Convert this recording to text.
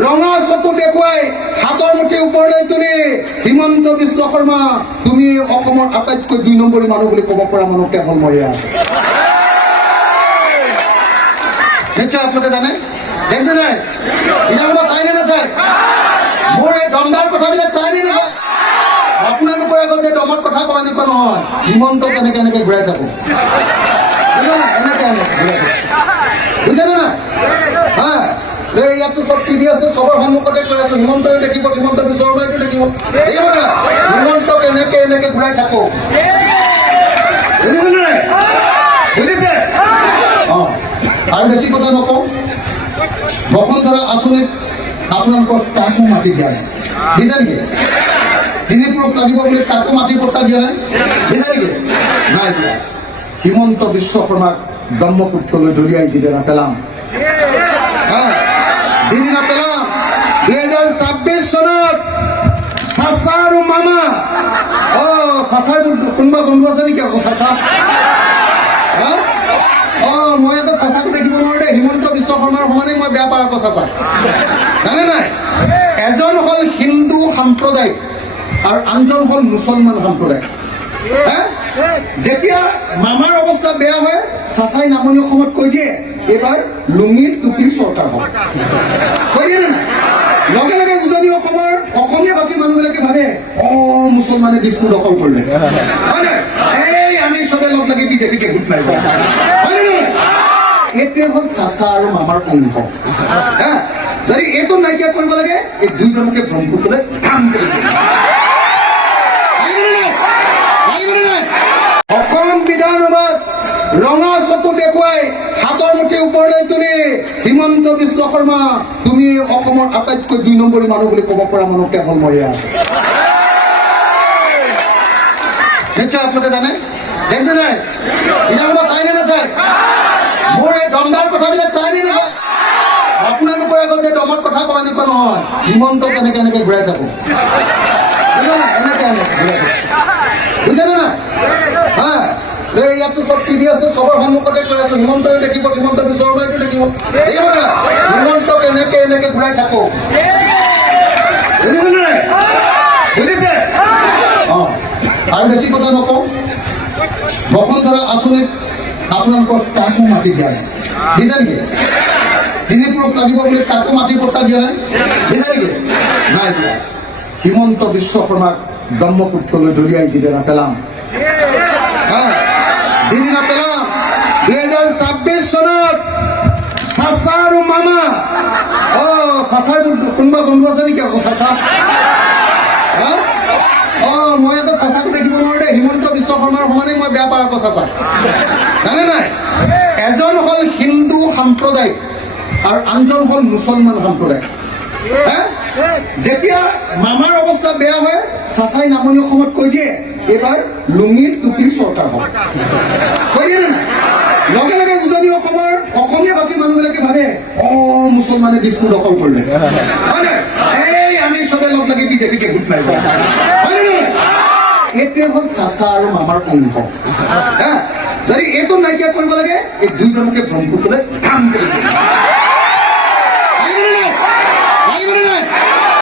ৰঙা চকু দেখুৱাই হাতৰ মুঠি ওপৰলৈ তুলি হিমন্ত বিশ্ব শৰ্মা তুমি অসমৰ আটাইতকৈ ২ নম্বৰী মানুহ বুলি ক'ব পৰা মানুহ কেৱল মইয়া। নিশ্চয় আপোনালোকে জানে, দেখিছে নাই কিতাপত চাইনে নাচায়? মোৰ এই দমদাৰ কথাবিলাক চাইনে নাচায়? আপোনালোকৰ আগত যে দমত কথা কোৱা এনেকুৱা নহয়, হিমন্ত কেনেকে এনেকে ঘূৰাই থাকো এনেকে বুজিছেনে নাই? হা ইয়াততো চব টিভি আছে, চবৰ সন্মুখতে কৈ আছো, হিমন্তই দেখিব, হিমন্ত বিশ্ব শৰ্মাইও দেখিব, হিমন্ত কেনেকে এনেকে ঘূৰাই থাকো, বুজিছে নাই? বুজিছে? আৰু বেছি কথা নকওঁ, বসুন্ধৰা আঁচনিত আপোনালোকৰ কাকো মাটি দিয়া নাই, দিছে নেকি? ডিনিপুৰক লাগিব বুলি কাকো মাটি পট্টা দিয়া নাই, দিছে নেকি? নাই দিয়া। হিমন্ত বিশ্ব শৰ্মাক ব্ৰহ্মপুত্ৰলৈ দলিয়াই যিদিনা পেলাম, যিদিনা পেলাম ২০২৬ চনত চাচা আৰু মামা, চাচাৰ কোনোবা বন্ধু আছে নেকি আকৌ চাচা? মই আকৌ চাচাকো দেখিব নোৱাৰো দেই, হিমন্ত বিশ্ব শৰ্মাৰ সমানেই মই বেয়া পাওঁ আকৌ চাচা, জানে নাই? এজন হ'ল হিন্দু সাম্প্ৰদায়িক আৰু আনজন হ'ল মুছলমান সম্প্ৰদায়। যেতিয়া মামাৰ অৱস্থা বেয়া হয়, চাচাই নামনি অসমত কৈ দিয়ে এইবাৰ লুঙি টুপিৰ চৰকাৰ হ'ব, কৈ দিয়ে নাই? লগে লগে উজনি অসমৰ অসমীয়া বাকী মানুহবিলাকে ভাবে মুছলমানে দিশটো দখল কৰিলে, হয় নাই? এই আমি চবে লগ লাগি বিজেপিকে ভোট মাৰিব, হয় নে নহয়? এইটোৱে হ'ল চাচা আৰু মামাৰ অংশ। যদি এইটো নাইকিয়া কৰিব লাগে, এই দুইজনকে ব্ৰহ্মপুত্ৰলৈ কাম কৰিব অসম বিধানসভাত ৰঙা চকু দেখুৱাই হাতৰ মুঠি ওপৰলৈ তুলি হিমন্ত বিশ্ব শৰ্মা তুমি অসমৰ আটাইতকৈ ২ নম্বৰী মানুহ বুলি ক'ব পৰা মানুহ কেৱল মইয়া। নিশ্চয় আপোনালোকে জানে, দেখিছে নাই কিতাপত চাইনে নাচায়? মোৰ এই দমদাৰ কথাবিলাক চাইনে নাচায়? আপোনালোকৰ আগত যে দমত কথা কোৱা এনেকুৱা নহয়, হিমন্ত কেনেকে এনেকে ঘূৰাই থাকো এনেকে ঘূৰাই থাকো, বুজিছেনে নাই? ইয়াততো চব টিভি আছে, চবৰ সন্মুখতে কৈ আছো, হিমন্তই দেখিব, হিমন্ত বিশ্ব শৰ্মাইও দেখিব, হিমন্ত কেনেকে এনেকে ঘূৰাই থাকো, বুজিছে নাই? বুজিছে? আৰু বেছি কথা নকওঁ, বসুন্ধৰা আঁচনিত আপোনালোকৰ কাকো মাটি দিয়া নাই, দিছে নেকি? ডিনিপুৰক লাগিব বুলি কাকো মাটি পট্টা দিয়া নাই, দিছে নেকি? নাই দিয়া। হিমন্ত বিশ্ব শৰ্মাক ব্ৰহ্মপুত্ৰলৈ দলিয়াই যিদিনা পেলাম, যিদিনা পেলাম ২০২৬ চনত চাচা আৰু মামা, চাচাৰ কোনোবা বন্ধু আছে নেকি আকৌ চাচা? মই আকৌ চাচাকো দেখিব নোৱাৰো দেই, হিমন্ত বিশ্ব শৰ্মাৰ সমানেই মই বেয়া পাওঁ আকৌ চাচা, জানে নাই? এজন হ'ল হিন্দু সাম্প্ৰদায়িক আৰু আনজন হ'ল মুছলমান সম্প্ৰদায়। যেতিয়া মামাৰ অৱস্থা বেয়া হয়, চাচাই নামনি অসমত কৈ দিয়ে এইবাৰ লুঙি টুপিৰ চৰকাৰ হ'ব, কৈ দিয়ে নাই? লগে লগে উজনি অসমৰ অসমীয়া বাকী মানুহবিলাকে ভাবে মুছলমানে দিশটো দখল কৰিলে, হয় নাই? এই আমি চবে লগ লাগি বিজেপিকে ভোট মাৰিব, হয় নে নহয়? এইটোৱে হ'ল চাচা আৰু মামাৰ অংশ। যদি এইটো নাইকিয়া কৰিব লাগে, এই দুইজনকে ব্ৰহ্মপুত্ৰলৈ কাম কৰিব।